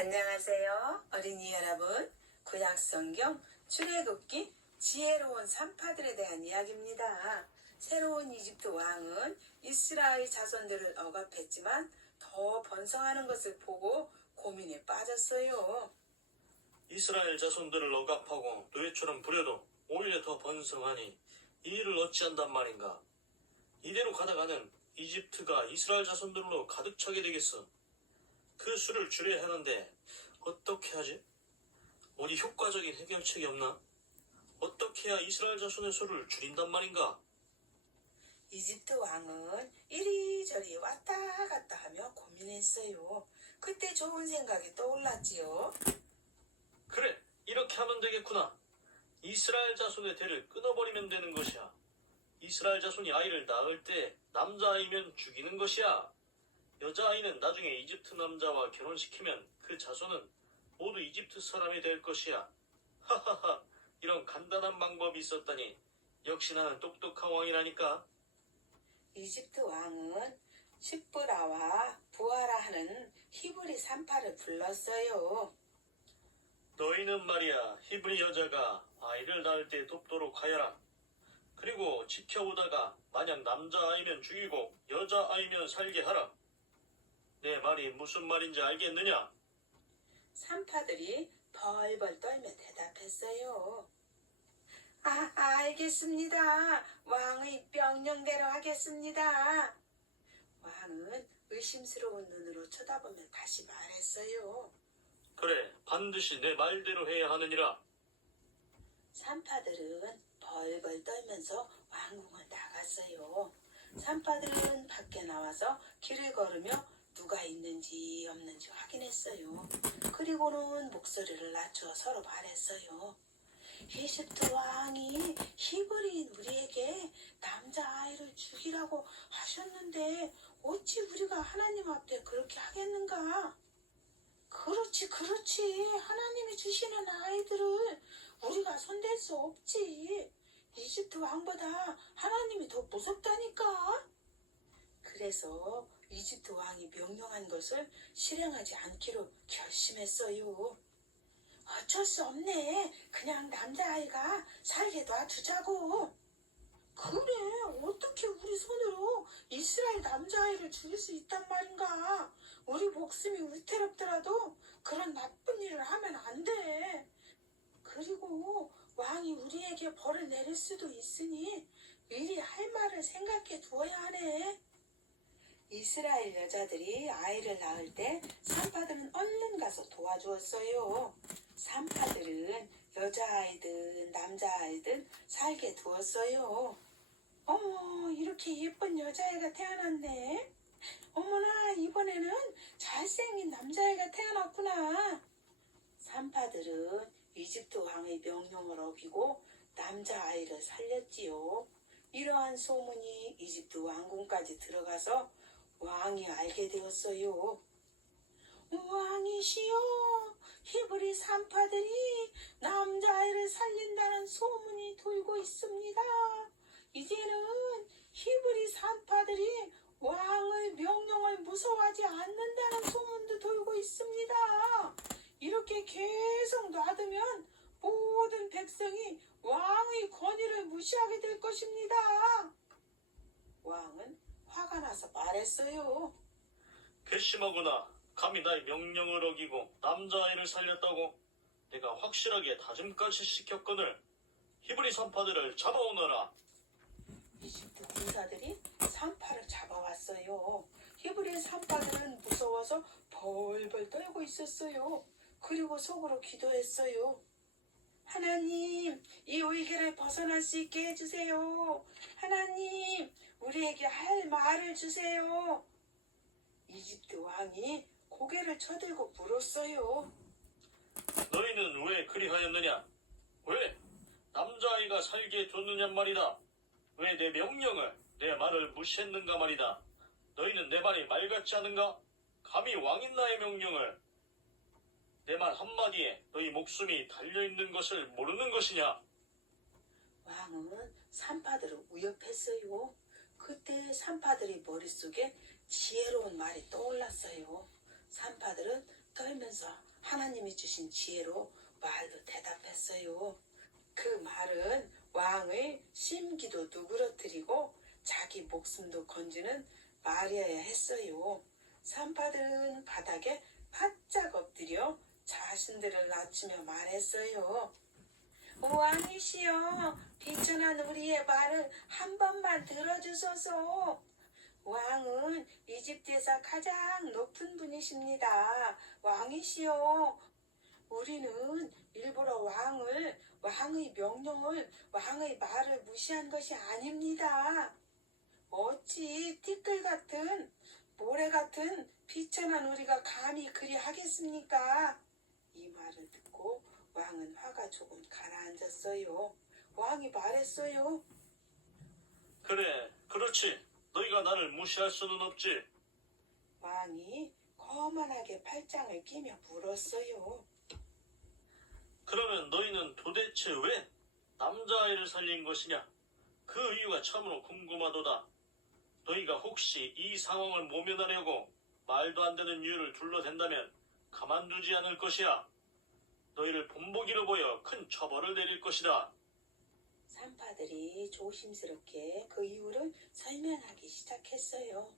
안녕하세요. 어린이 여러분. 구약성경 출애굽기 지혜로운 산파들에 대한 이야기입니다. 새로운 이집트 왕은 이스라엘 자손들을 억압했지만 더 번성하는 것을 보고 고민에 빠졌어요. 이스라엘 자손들을 억압하고 노예처럼 부려도 오히려 더 번성하니 이 일을 어찌한단 말인가. 이대로 가다가는 이집트가 이스라엘 자손들로 가득 차게 되겠어. 그 수를 줄여야 하는데 어떻게 하지? 어디 효과적인 해결책이 없나? 어떻게 해야 이스라엘 자손의 수를 줄인단 말인가? 이집트 왕은 이리저리 왔다 갔다 하며 고민했어요. 그때 좋은 생각이 떠올랐지요. 그래, 이렇게 하면 되겠구나. 이스라엘 자손의 대를 끊어버리면 되는 것이야. 이스라엘 자손이 아이를 낳을 때 남자아이면 죽이는 것이야. 여자아이는 나중에 이집트 남자와 결혼시키면 그 자손은 모두 이집트 사람이 될 것이야. 하하하, 이런 간단한 방법이 있었다니. 역시 나는 똑똑한 왕이라니까. 이집트 왕은 십브라와 부하라 하는 히브리 산파를 불렀어요. 너희는 말이야, 히브리 여자가 아이를 낳을 때 돕도록 하여라. 그리고 지켜보다가 만약 남자아이면 죽이고 여자아이면 살게 하라. 내 말이 무슨 말인지 알겠느냐? 산파들이 벌벌 떨며 대답했어요. 알겠습니다. 왕의 명령대로 하겠습니다. 왕은 의심스러운 눈으로 쳐다보며 다시 말했어요. 그래, 반드시 내 말대로 해야 하느니라. 산파들은 벌벌 떨면서 왕궁을 나갔어요. 산파들은 밖에 나와서 길을 걸으며 누가 있는지 없는지 확인했어요. 그리고는 목소리를 낮춰 서로 말했어요. 이집트 왕이 히브리인 우리에게 남자아이를 죽이라고 하셨는데 어찌 우리가 하나님 앞에 그렇게 하겠는가? 그렇지. 하나님이 주시는 아이들을 우리가 손댈 수 없지. 이집트 왕보다 하나님이 더 무섭다니까. 그래서 이집트 왕이 명령한 것을 실행하지 않기로 결심했어요. 어쩔 수 없네. 그냥 남자아이가 살게 놔두자고. 그래, 어떻게 우리 손으로 이스라엘 남자아이를 죽일 수 있단 말인가. 우리 목숨이 위태롭더라도 그런 나쁜 일을 하면 안 돼. 그리고 왕이 우리에게 벌을 내릴 수도 있으니 미리 할 말을 생각해 두어야 하네. 이스라엘 여자들이 아이를 낳을 때 산파들은 얼른 가서 도와주었어요. 산파들은 여자아이든 남자아이든 살게 두었어요. 어머, 이렇게 예쁜 여자애가 태어났네. 어머나, 이번에는 잘생긴 남자애가 태어났구나. 산파들은 이집트 왕의 명령을 어기고 남자아이를 살렸지요. 이러한 소문이 이집트 왕궁까지 들어가서 왕이 알게 되었어요. 왕이시여, 히브리 산파들이 남자아이를 살린다는 소문이 돌고 있습니다. 이제는 히브리 산파들이 왕의 명령을 무서워하지 않는다는 소문도 돌고 있습니다. 이렇게 계속 놔두면 모든 백성이 왕의 권위를 무시하게 될 것입니다. 왕은 화가 나서 말했어요. 괘씸하구나. 감히 나의 명령을 어기고 남자아이를 살렸다고. 내가 확실하게 다짐까지 시켰거늘 히브리 산파들을 잡아오너라. 이집트 군사들이 산파를 잡아왔어요. 히브리 산파들은 무서워서 벌벌 떨고 있었어요. 그리고 속으로 기도했어요. 하나님, 이 위기를 벗어날 수 있게 해주세요. 하나님, 우리에게 할 말을 주세요. 이집트 왕이 고개를 쳐들고 물었어요. 너희는 왜 그리하였느냐? 왜 남자아이가 살게 뒀느냐 말이다. 왜 내 명령을, 내 말을 무시했는가 말이다. 너희는 내 말이 말 같지 않은가? 감히 왕인 나의 명령을, 내 말 한마디에 너희 목숨이 달려있는 것을 모르는 것이냐? 왕은 산파들을 위협했어요. 그때 산파들의 머릿속에 지혜로운 말이 떠올랐어요. 산파들은 떨면서 하나님이 주신 지혜로 말로 대답했어요. 그 말은 왕의 심기도 누그러뜨리고 자기 목숨도 건지는 말이어야 했어요. 산파들은 바닥에 바짝 엎드려 자신들을 낮추며 말했어요. 왕이시여, 비천한 우리의 말을 한 번만 들어주소서. 왕은 이집트에서 가장 높은 분이십니다. 왕이시여, 우리는 일부러 왕의 명령을, 왕의 말을 무시한 것이 아닙니다. 어찌 티끌 같은, 모래 같은 비천한 우리가 감히 그리 하겠습니까? 이 말을 듣고 왕은 화가 조금 가라앉았어요. 왕이 말했어요. 그래, 그렇지. 너희가 나를 무시할 수는 없지. 왕이 거만하게 팔짱을 끼며 물었어요. 그러면 너희는 도대체 왜 남자아이를 살린 것이냐? 그 이유가 참으로 궁금하도다. 너희가 혹시 이 상황을 모면하려고 말도 안 되는 이유를 둘러댄다면 가만두지 않을 것이야. 너희를 본보기로 보여 큰 처벌을 내릴 것이다. 산파들이 조심스럽게 그 이유를 설명하기 시작했어요.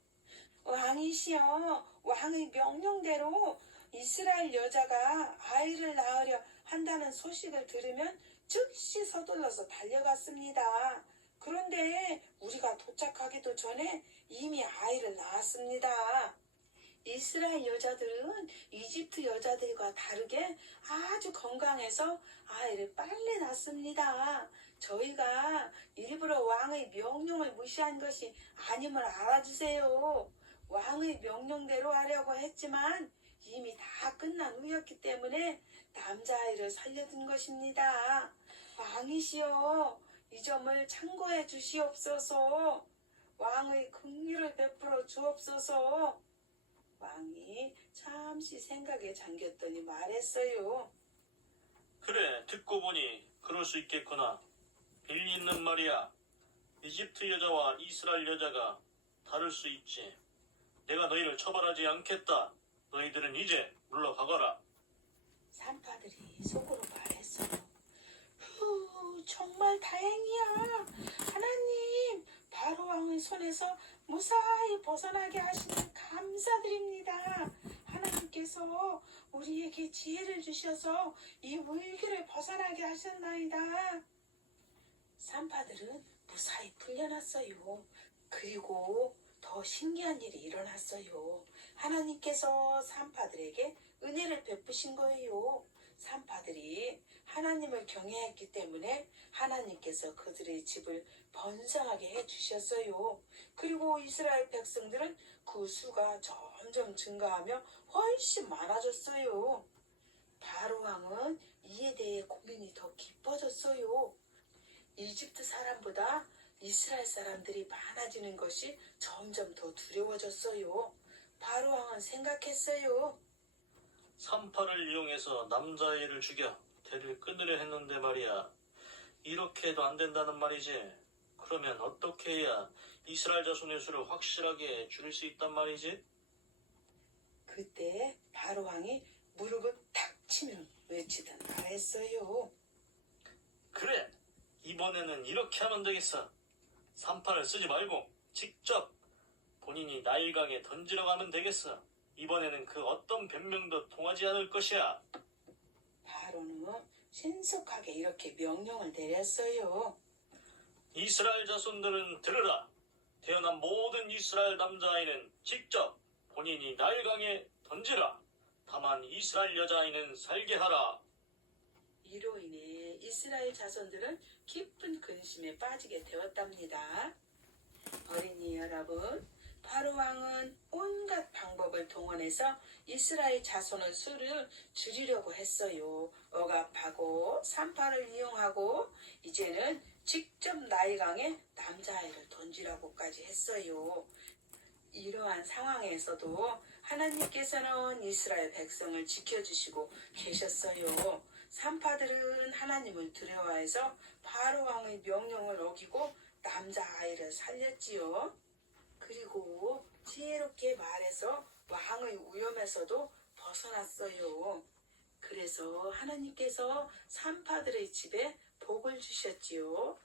왕이시여, 왕의 명령대로 이스라엘 여자가 아이를 낳으려 한다는 소식을 들으면 즉시 서둘러서 달려갔습니다. 그런데 우리가 도착하기도 전에 이미 아이를 낳았습니다. 이스라엘 여자들은 이집트 여자들과 다르게 아주 건강해서 아이를 빨리 낳습니다. 저희가 일부러 왕의 명령을 무시한 것이 아님을 알아주세요. 왕의 명령대로 하려고 했지만 이미 다 끝난 후였기 때문에 남자아이를 살려둔 것입니다. 왕이시여, 이 점을 참고해 주시옵소서. 왕의 긍휼을 베풀어 주옵소서. 왕이 잠시 생각에 잠겼더니 말했어요. 그래, 듣고 보니 그럴 수 있겠구나. 일리 있는 말이야. 이집트 여자와 이스라엘 여자가 다를 수 있지. 내가 너희를 처벌하지 않겠다. 너희들은 이제 물러가거라. 산파들이 속으로 말했어요. 정말 다행이야. 하나님, 바로 왕의 손에서 무사히 벗어나게 하시니 감사드립니다. 하나님께서 우리에게 지혜를 주셔서 이 위기를 벗어나게 하셨나이다. 산파들은 무사히 풀려났어요. 그리고 더 신기한 일이 일어났어요. 하나님께서 산파들에게 은혜를 베푸신 거예요. 산파들이 하나님을 경외했기 때문에 하나님께서 그들의 집을 번성하게 해주셨어요. 그리고 이스라엘 백성들은 그 수가 점점 증가하며 훨씬 많아졌어요. 바로 왕은 이에 대해 고민이 더 깊어졌어요. 이집트 사람보다 이스라엘 사람들이 많아지는 것이 점점 더 두려워졌어요. 바로 왕은 생각했어요. 산파를 이용해서 남자아이를 죽여 대를 끊으려 했는데 말이야. 이렇게 해도 안 된다는 말이지. 그러면 어떻게 해야 이스라엘 자손의 수를 확실하게 줄일 수 있단 말이지? 그때 바로 왕이 무릎을 탁 치며 외치듯 말했어요. 그래, 이번에는 이렇게 하면 되겠어. 산파를 쓰지 말고 직접 본인이 나일강에 던지러 가면 되겠어. 이번에는 그 어떤 변명도 통하지 않을 것이야. 바로는 신속하게 이렇게 명령을 내렸어요. 이스라엘 자손들은 들으라. 태어난 모든 이스라엘 남자아이는 직접 본인이 나일강에 던지라. 다만 이스라엘 여자아이는 살게 하라. 이로 인해 이스라엘 자손들은 깊은 근심에 빠지게 되었답니다. 어린이 여러분, 바로 왕은 온갖 방법을 동원해서 이스라엘 자손의 수를 줄이려고 했어요. 억압하고 산파를 이용하고 이제는 직접 나일강에 남자아이를 던지라고까지 했어요. 이러한 상황에서도 하나님께서는 이스라엘 백성을 지켜주시고 계셨어요. 산파들은 하나님을 두려워해서 바로 왕의 명령을 어기고 남자아이를 살렸지요. 그리고 지혜롭게 말해서 왕의 위험에서도 벗어났어요. 그래서 하나님께서 산파들의 집에 복을 주셨지요.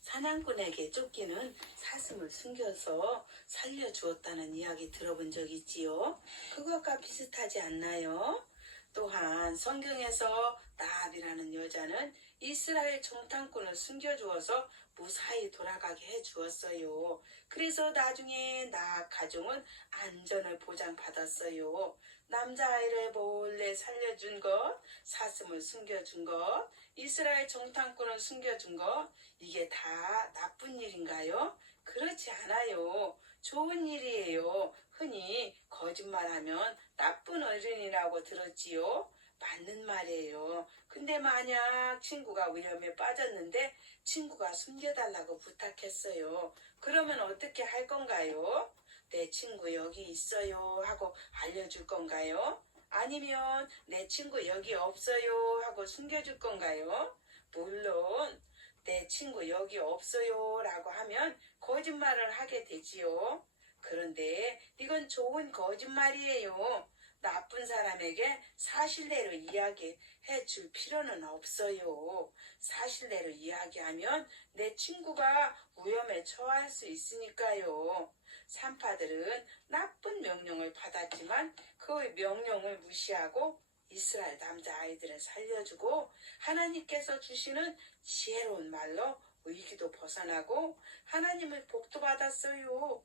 사냥꾼에게 쫓기는 사슴을 숨겨서 살려주었다는 이야기 들어본 적 있지요. 그것과 비슷하지 않나요? 또한 성경에서 라합이라는 여자는 이스라엘 정탐꾼을 숨겨주어서 무사히 돌아가게 해주었어요. 그래서 나중에 라합 가족은 안전을 보장받았어요. 남자아이를 몰래 살려준 것, 사슴을 숨겨준 것, 이스라엘 정탐꾼을 숨겨준 것, 이게 다 나쁜 일인가요? 그렇지 않아요. 좋은 일이에요. 흔히 거짓말하면 나쁜 어른이라고 들었지요. 맞는 말이에요. 근데 만약 친구가 위험에 빠졌는데 친구가 숨겨달라고 부탁했어요. 그러면 어떻게 할 건가요? 내 친구 여기 있어요 하고 알려줄 건가요? 아니면 내 친구 여기 없어요 하고 숨겨줄 건가요? 물론 내 친구 여기 없어요 라고 하면 거짓말을 하게 되지요. 그런데 이건 좋은 거짓말이에요. 나쁜 사람에게 사실대로 이야기해 줄 필요는 없어요. 사실대로 이야기하면 내 친구가 위험에 처할 수 있으니까요. 산파들은 나쁜 명령을 받았지만 그 명령을 무시하고 이스라엘 남자아이들을 살려주고 하나님께서 주시는 지혜로운 말로 위기도 벗어나고 하나님의 복도 받았어요.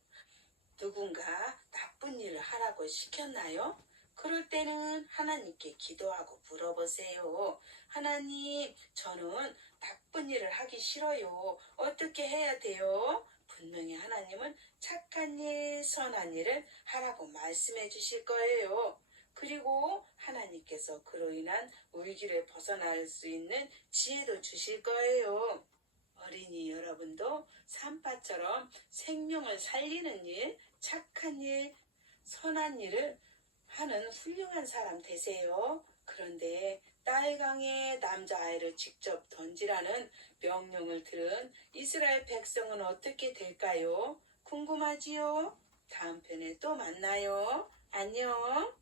누군가 나쁜 일을 하라고 시켰나요? 그럴 때는 하나님께 기도하고 물어보세요. 하나님, 저는 나쁜 일을 하기 싫어요. 어떻게 해야 돼요? 분명히 하나님은 착한 일, 선한 일을 하라고 말씀해 주실 거예요. 그리고 하나님께서 그로 인한 위기를 벗어날 수 있는 지혜도 주실 거예요. 어린이 여러분도 산파처럼 생명을 살리는 일, 착한 일, 선한 일을 하는 훌륭한 사람 되세요. 그런데 딸강에 남자아이를 직접 던지라는 명령을 들은 이스라엘 백성은 어떻게 될까요? 궁금하지요? 다음 편에 또 만나요. 안녕.